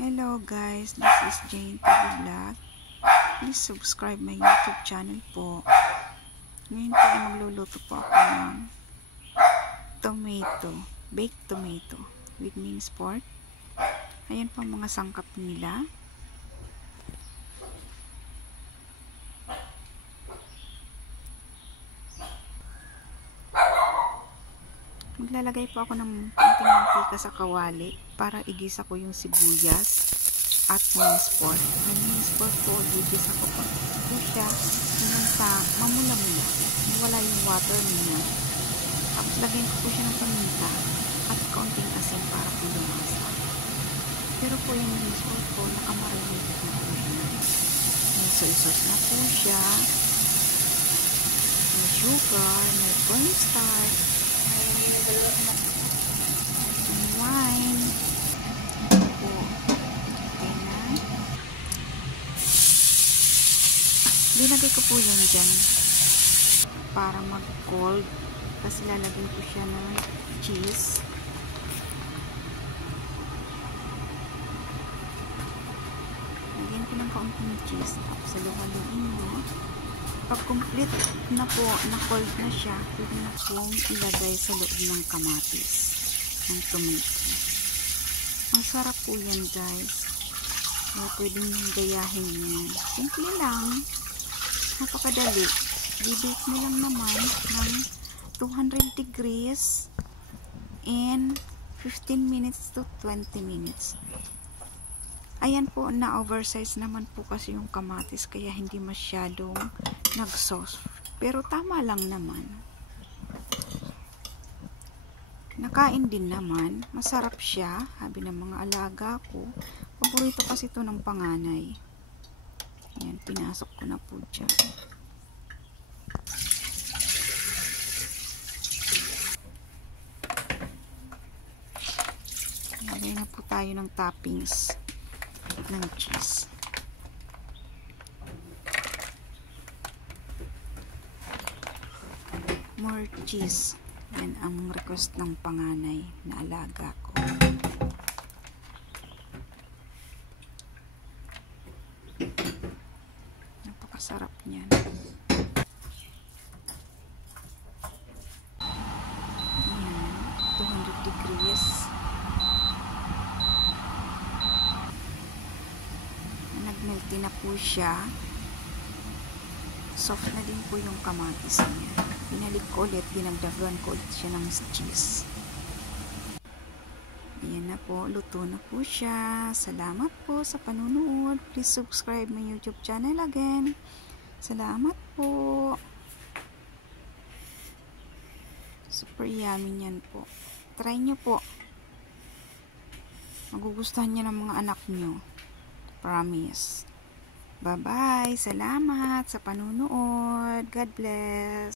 Hello guys, this is Jane TV Vlog. Please subscribe my YouTube channel po. Ngayon po ay magluluto po ako ng tomato, baked tomato with minced pork. Ayan po ang mga sangkap nila. Maglalagay po ako ng konting mantika sa kawali para igisa ko yung sibuyas at minced pork. Ang minced pork po, igisa ko po siya hanggang sa mamula-mula. Wala yung water niya. Tapos lagyan ko po siya ng paminta at konting asin para po lumasa. Pero po yung minced pork po, nakamarinate na po siya. May soy sauce na po siya. May sugar, may cornstarch, wine po. Okay na. Linagay ko po yan dyan para mag-cold. Kasi lalagyan ko siya ng cheese. Lagyan ko ng kaunting cheese. Tapos haluin mo. Pag complete na po, na-cold na siya, pwede na pong ilagay sa loob ng kamatis, ng tomato. Ang sarap po yan guys. Pwede nyo gayahin yan. Simple lang. Napakadali. I-bake mo lang naman ng 200 degrees in 15 minutes to 20 minutes. Ayan po, na-oversize naman po kasi yung kamatis kaya hindi masyadong nag-sauce. Pero tama lang naman. Nakain din naman. Masarap siya. Sabi ng mga alaga ko. Paborito kasi ito ng panganay. Ayan, pinasok ko na po dyan. Lagay na po tayo ng toppings ng cheese. More cheese. Yan ang request ng panganay na alaga ko. Napakasarap niyan. Yan, 200 degrees. Nagmelty na po siya. Soft na din po yung kamatis niya. Pinalik ko ulit, dinagdagan ko ulit siya ng cheese. Ayan na po, luto na po siya. Salamat po sa panunood. Please subscribe my YouTube channel again. Salamat po. Super yummy yan po. Try nyo po. Magugustuhan niya ng mga anak nyo. Promise. Bye-bye. Salamat sa panunood. God bless.